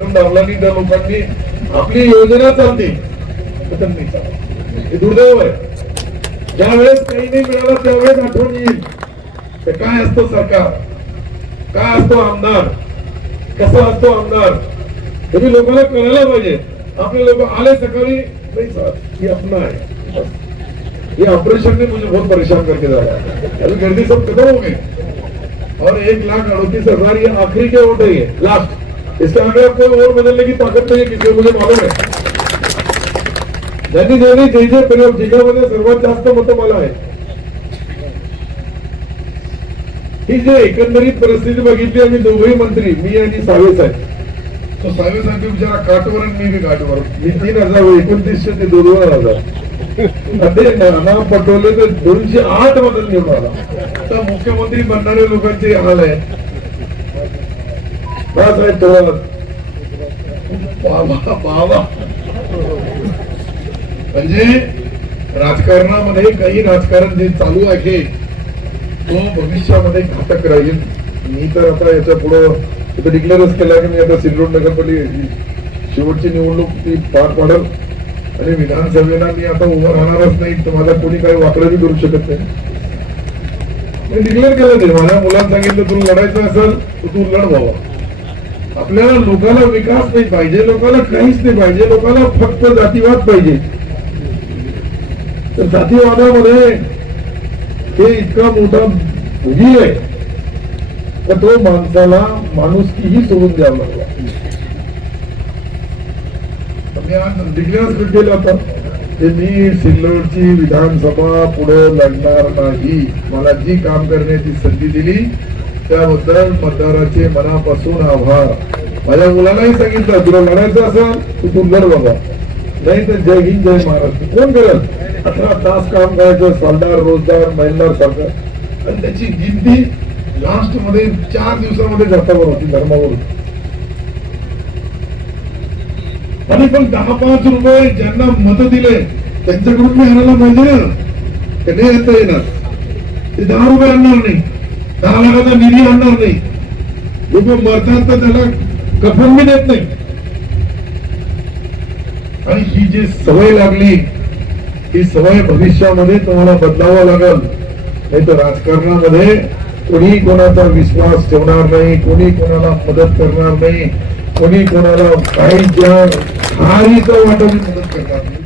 दाबलानी त्या लोकांनी आपली योजना चालते तर त्यांनी चालते. हे दुर्दैव आहे. ज्यावेळेस काही नाही मिळालं त्यावेळेस आठवण येईल ते काय असतो सरकार, काय असतो आमदार, कसा असतो आमदार. हे लोकांना कळायला पाहिजे. आपले लोक आले सकाळी नहीं सर ये अपना है, ये ऑपरेशन ने मुझे बहुत परेशान करके जाया, अभी गर्दी सब खत्म हो गई और 1,38,000 ये आखिरी के वोट है, ये लास्ट. इसके आगे कोई और बदलने की ताकत नहीं है किसी को, मुझे मालूम है. ज्यांनी ज्यांनी जे जिल्ह्यामध्ये सर्वात जास्त मतं मला आहे. ही जे एकंदरीत परिस्थिती बघितली आम्ही दोघेही मंत्री, मी आणि सावे साहेब. तो सावे साहेब बिचारा काठवर आणि मी बी काठवर. मी 3,029 ते 2,000 नाना पटोले तर 208 मधून निवडून आला. तर मुख्यमंत्री बनणाऱ्या लोकांचे हाल आहे. बाळासाहेब थोरात बाबा म्हणजे राजकारणामध्ये काही राजकारण जे चालू आहे तो भविष्यामध्ये घातक राहील. मी तर आता याच्या पुढे डिक्लेअरच केला की मी आता सिल्लोड नगरपालिका शेवटची निवडणूक ती पार पाडेल आणि विधानसभेला मी आता उभं राहणारच नाही. तुम्हाला कोणी काही वाकडं बी करू शकत नाही. मी डिक्लेअर केलं ते. माझ्या मुलांना सांगितलं तुला लढायचं असेल तर तू लढ बाबा. आपल्याला लोकांना विकास नाही पाहिजे, लोकांना काहीच नाही पाहिजे, लोकांना फक्त जातीवाद पाहिजे. तर जातीवादामध्ये हे इतका मोठा भुगी आहे तर तो माणसाला माणुसकीही सोडून द्यावं लागला. मी आज डिक्लेअर केलं होतं की मी सिल्लोडची विधानसभा पुढे लढणार नाही. मला जी काम करण्याची संधी दिली त्याबद्दल मतदाराचे मनापासून आभार. माझ्या मुलालाही सांगितलं तुला लढायचं असेल तू लढ बाबा, नाही तर जय हिंद जय महाराष्ट्र. कोण करेल? 18 तास काम करायचं, सालदार रोजगार महिलार सारखं. आणि त्याची गिनती लास्ट मध्ये 4 दिवसामध्ये जातावर होती धर्मावरून. आणि पण 10-5 रुपये ज्यांना मत दिले त्यांच्याकडून मी आणायला पाहिजे ना. ते नाही येता येणार. ते 10 रुपये आणणार नाही, 10 लाखाचा निधी आणणार नाही. लोक मरतात तर त्याला कफन बी देत नाही. आणि ही जी सवय लागली ही सवय भविष्यामध्ये तुम्हाला बदलावं लागल. नाही तर राजकारणामध्ये कोणी कोणाचा विश्वास ठेवणार नाही, कोणी कोणाला मदत करणार नाही, कोणी कोणाला काही ज्या हारीचं वाटत मदत करणार नाही.